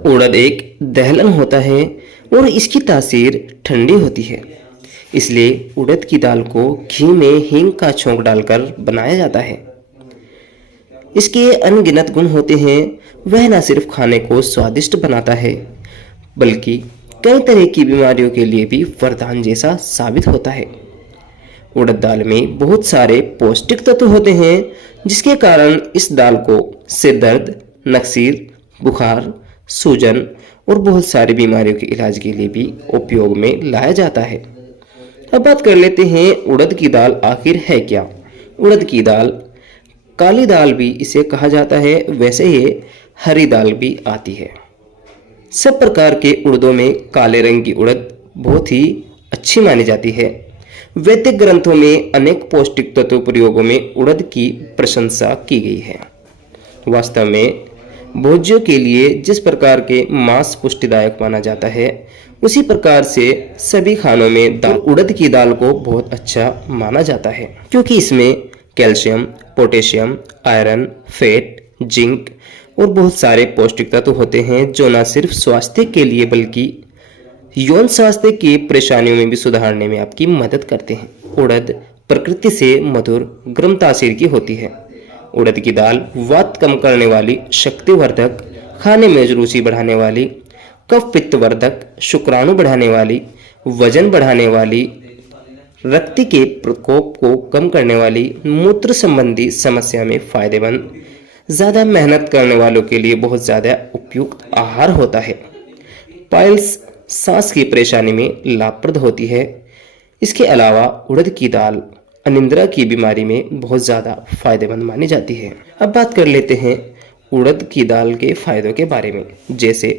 उड़द एक दहलन होता है और इसकी तासीर ठंडी होती है। इसलिए उड़द की दाल को घी में हींग का छोंक डालकर बनाया जाता है। इसके अनगिनत गुण होते हैं। वह न सिर्फ खाने को स्वादिष्ट बनाता है बल्कि कई तरह की बीमारियों के लिए भी वरदान जैसा साबित होता है। उड़द दाल में बहुत सारे पौष्टिक तत्व होते हैं जिसके कारण इस दाल को सिर दर्द, नक्सीर, बुखार, सूजन और बहुत सारी बीमारियों के इलाज के लिए भी उपयोग में लाया जाता है। अब बात कर लेते हैं उड़द की दाल आखिर है क्या। उड़द की दाल काली दाल भी इसे कहा जाता है, वैसे ये हरी दाल भी आती है। सब प्रकार के उड़दों में काले रंग की उड़द बहुत ही अच्छी मानी जाती है। वैदिक ग्रंथों में अनेक पौष्टिक तत्व प्रयोगों में उड़द की प्रशंसा की गई है। वास्तव में भोज्यों के लिए जिस प्रकार के मांस पुष्टिदायक माना जाता है, उसी प्रकार से सभी खानों में उड़द की दाल को बहुत अच्छा माना जाता है, क्योंकि इसमें calcium, potassium, iron, fat, zinc और बहुत सारे पौष्टिक तत्व होते हैं जो न सिर्फ स्वास्थ्य के लिए बल्कि यौन स्वास्थ्य की परेशानियों में भी सुधारने में आपकी मदद करते हैं। उड़द प्रकृति से मधुर गर्म तासीर की होती है। उड़द की दाल वात कम करने वाली, शक्तिवर्धक, खाने में रुचि बढ़ाने वाली, कफ पित्त वर्धक, शुक्राणु बढ़ाने वाली, वजन बढ़ाने वाली, रक्त के प्रकोप को कम करने वाली, मूत्र संबंधी समस्या में फायदेमंद, ज्यादा मेहनत करने वालों के लिए बहुत ज्यादा उपयुक्त आहार होता है। पाइल्स, सांस की परेशानी में लाभप्रद होती है। इसके अलावा उड़द की दाल अनिद्रा की बीमारी में बहुत ज़्यादा फायदेमंद मानी जाती है। अब बात कर लेते हैं उड़द की दाल के फायदों के बारे में। जैसे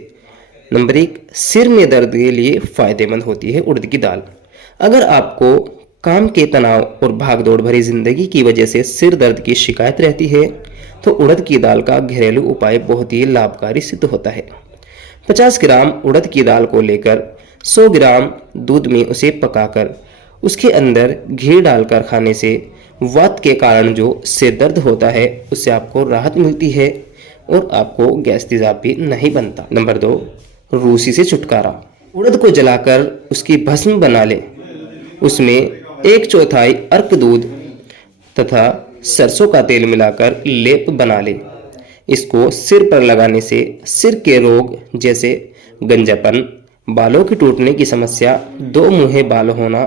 नंबर 1, सिर में दर्द के लिए फायदेमंद होती है उड़द की दाल। अगर आपको काम के तनाव और भागदौड़ भरी जिंदगी की वजह से सिर दर्द की शिकायत रहती है तो उड़द की दाल का घरेलू उपाय बहुत ही लाभकारी सिद्ध होता है। 50 ग्राम उड़द की दाल को लेकर 100 ग्राम दूध में उसे पकाकर उसके अंदर घी डालकर खाने से वात के कारण जो सिर दर्द होता है उससे आपको राहत मिलती है और आपको गैस तेजाब भी नहीं बनता। नंबर 2, रूसी से छुटकारा। उड़द को जलाकर उसकी भस्म बना ले। उसमें 1/4 अर्क दूध तथा सरसों का तेल मिलाकर लेप बना ले। इसको सिर पर लगाने से सिर के रोग जैसे गंजापन, बालों के टूटने की समस्या, 2 मुँहे बाल होना,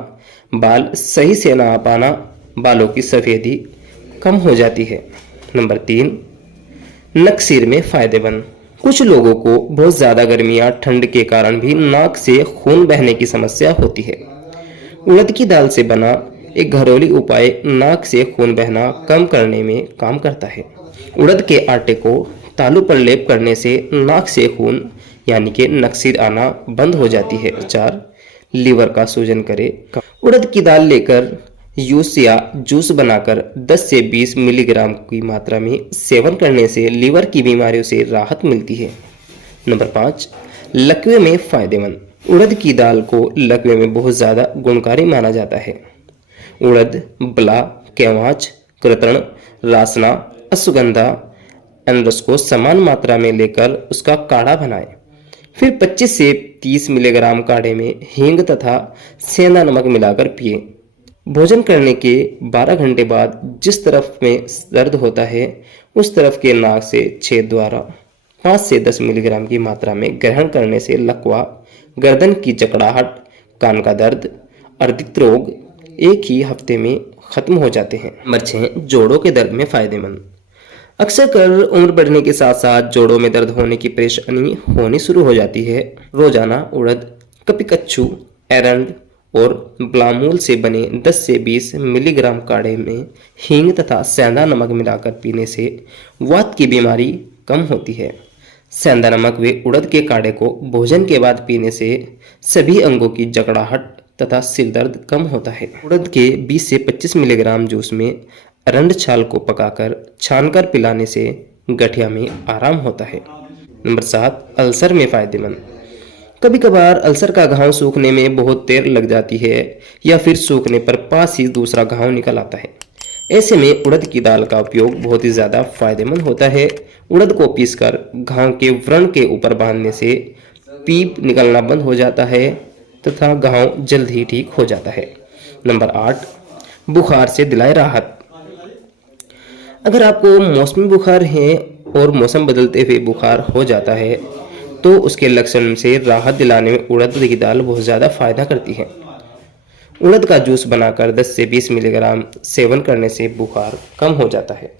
बाल सही से ना आ पाना, बालों की सफ़ेदी कम हो जाती है। नंबर 3, नक सिर में फायदेमंद। कुछ लोगों को बहुत ज़्यादा गर्मी या ठंड के कारण भी नाक से खून बहने की समस्या होती है। उड़द की दाल से बना एक घरेलू उपाय नाक से खून बहना कम करने में काम करता है। उड़द के आटे को तालू पर लेप करने से नाक से खून यानी कि नक्सीर आना बंद हो जाती है। 4, लीवर का सूजन करे। उड़द की दाल लेकर यूस या जूस बनाकर 10 से 20 मिलीग्राम की मात्रा में सेवन करने से लीवर की बीमारियों से राहत मिलती है। नंबर 5, लकवे में फायदेमंद। उड़द की दाल को लकवे में बहुत ज़्यादा गुणकारी माना जाता है। उड़द, बला, केवाच, कृतण, रासना, अश्वगंधा, अनरस को समान मात्रा में लेकर उसका काढ़ा बनाएं। फिर 25 से 30 मिलीग्राम काढ़े में हींग तथा सेंधा नमक मिलाकर पिए। भोजन करने के 12 घंटे बाद जिस तरफ में दर्द होता है उस तरफ के नाक से छेद द्वारा 5 से 10 मिलीग्राम की मात्रा में ग्रहण करने से लकवा, गर्दन की जकड़ाहट, कान का दर्द, अर्धित रोग एक ही हफ्ते में खत्म हो जाते हैं। नंबर 6, जोड़ों के दर्द में फायदेमंद। अक्सर कर उम्र बढ़ने के साथ साथ जोड़ों में दर्द होने की परेशानी होनी शुरू हो जाती है। रोजाना उड़द, कपिकच्छु, एरंड और ब्लामूल से बने 10 से 20 मिलीग्राम काढ़े में हींग तथा सेंधा नमक मिलाकर पीने से वात की बीमारी कम होती है। सेंधा नमक व उड़द के काढ़े को भोजन के बाद पीने से सभी अंगों की जकड़ाहट तथा सिर दर्द कम होता है। उड़द के 20 से 25 मिलीग्राम जूस में अरंड छाल को पकाकर छानकर पिलाने से गठिया में आराम होता है। नंबर 7, अल्सर में फायदेमंद। कभी कभार अल्सर का घाव सूखने में बहुत देर लग जाती है या फिर सूखने पर पास ही दूसरा घाव निकल आता है। ऐसे में उड़द की दाल का उपयोग बहुत ही ज़्यादा फायदेमंद होता है। उड़द को पीसकर घाव के व्रण के ऊपर बांधने से पीप निकलना बंद हो जाता है तथा घाव जल्द ही ठीक हो जाता है। नंबर 8, बुखार से दिलाए राहत। अगर आपको मौसमी बुखार है और मौसम बदलते हुए बुखार हो जाता है तो उसके लक्षण से राहत दिलाने में उड़द की दाल बहुत ज़्यादा फायदा करती है। उड़द का जूस बनाकर 10 से 20 मिलीग्राम सेवन करने से बुखार कम हो जाता है।